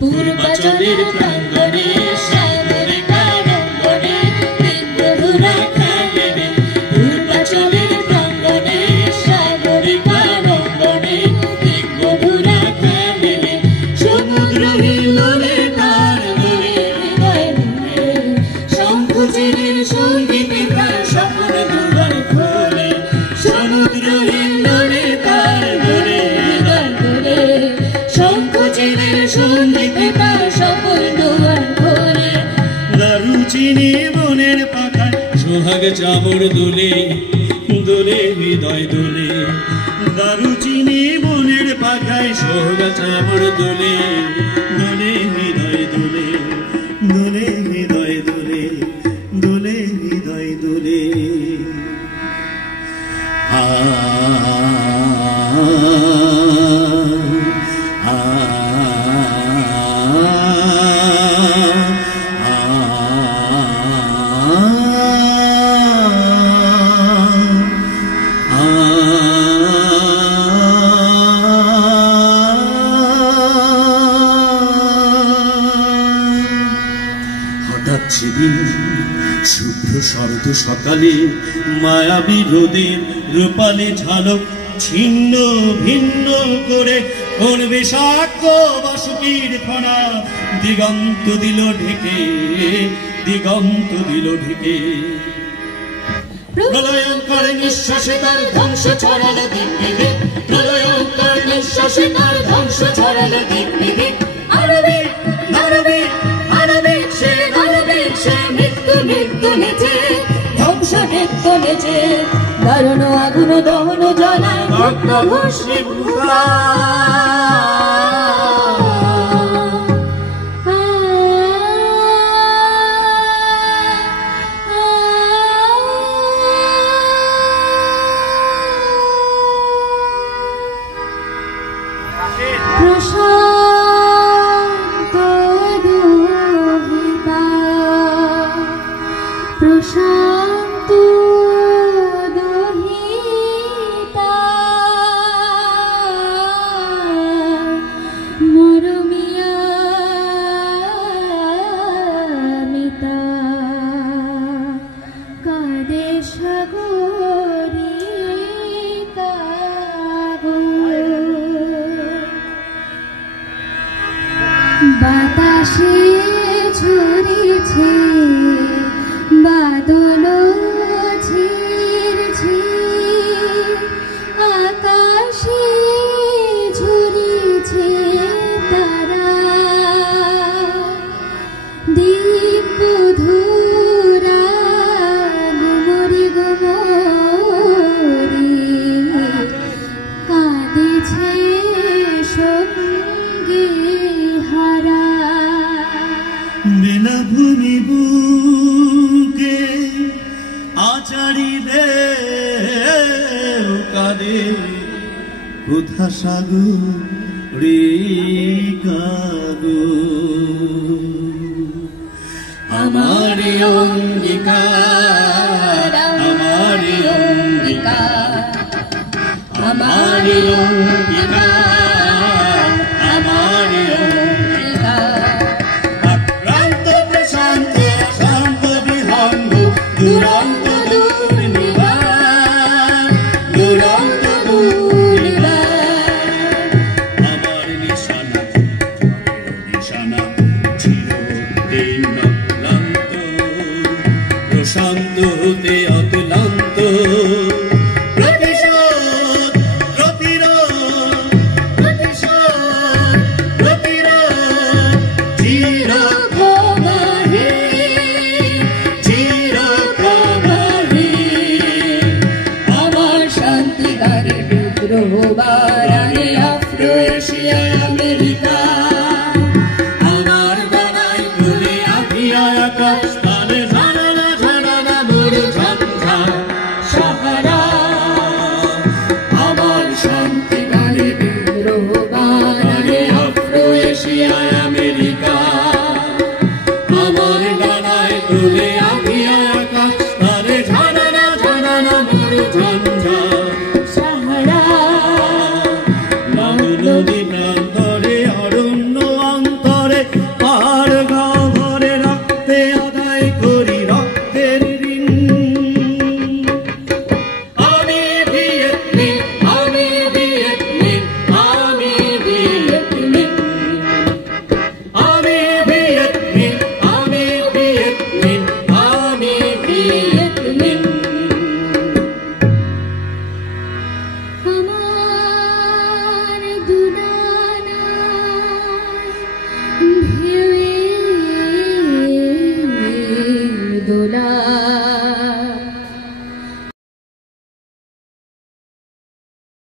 পূর্বাচলের প্রাঙ্গণে সাগরে কারঙ্গনে দিগ্বধূরা খেলে রে। পূর্বাচলের প্রাঙ্গণে সাগরে কারঙ্গনে দিগ্বধূরা খেলে রে। সমুদ্র হিল্লোলে তার দোলে হৃদয় দুলে, শঙ্খচিলের সঙ্গীতে তার স্বপ্ন দুয়ার খোলে। সমুদ্র হিল্লোলে তার দোলে হৃদয় দুলে, শঙ্খচিলের সঙ্গীতে তার স্বপ্ন দুয়ার খোলে। দারুচিনি মনের পাখায় সোহাগ চামর দোলে, দোলে হৃদয় দোলে। দারুচিনি মনের পাখায় সোহাগ চামর দোলে, দোলে হৃদয় দোলে, দোলে হৃদয় দোলে, দোলে হৃদয় দোলে। আ হঠাৎ সেদিন শুভ্র শরৎ সকালে মায়াবী রোদের রূপালী ঝালক ছিন্ন ভিন্ন করে কোন বিষাক্ত বাসুকির ফণা দিগন্ত দিল ঢেকে, দিগন্ত দিল ঢেকে। প্রলয়ঙ্কার নিঃশ্বাসে তার ধ্বংস ছড়ালো দিক বিদিক, প্রলয়ঙ্কার নিঃশ্বাসে তার ধ্বংস ছড়ালো দিক বিদিক। আরবে আরবে আরবে সে আরবে সে মৃত্যু মৃত্যু নেচে, ধ্বংস নৃত্য নেচে। দারুণ আগুন দহন জ্বালায় ভগ্ন ভস্মীভূতা। প্রশান্ত দুহিতা, প্রশান্ত দুহিতা, মরমিয়া মিতা কাঁদে সাগরে বাতাসে ঝরেছে বাদল ঝিরঝি, আকাশে ঝরেছে তারা। দিগ্বধূরা গুমরি গুমরি কাঁদেছে সঙ্গে হারা। বেলাভূমি বুকে আচারি দে কাঁদে, কোথা সাগরে কাগো। আমার অঙ্গীকার, আমার অঙ্গীকার, আমার অঙ্গীকার, আমার অঙ্গীকার। আক্রান্ত প্রশান্ত শান্ত বিহঙ্গ দুরন্ত দুর্নিবার, দুরন্ত দুর্নিবার। আমার নিশানা নিশানা চিরদিন অক্লান্ত, প্রশান্ত হতে অক্লান্ত। প্রতিশোধ প্রতিরোধ, প্রতিশোধ প্রতিরোধ, চিরক্ষমাহী, চিরক্ষমাহী। আমার শান্তিকারে বিদ্রোহ বাড়ালে আফ্রো এশিয়া আমেরিকা। আমার গলায় তুলে আভিয়া আকাশ তালে ঝাড়ানা ঝাড়ানা মরু ঝঞ্ঝা সাহারা। আমার শান্তিকারে বিদ্রোহ বাড়ালে আফ্রো এশিয়া আমেরিকা। আমার গলায় তুলে আভিয়া আকাশ তালে ঝাড়ানা ঝাড়ানা মরু ঝঞ্ঝা সাহারা। নদী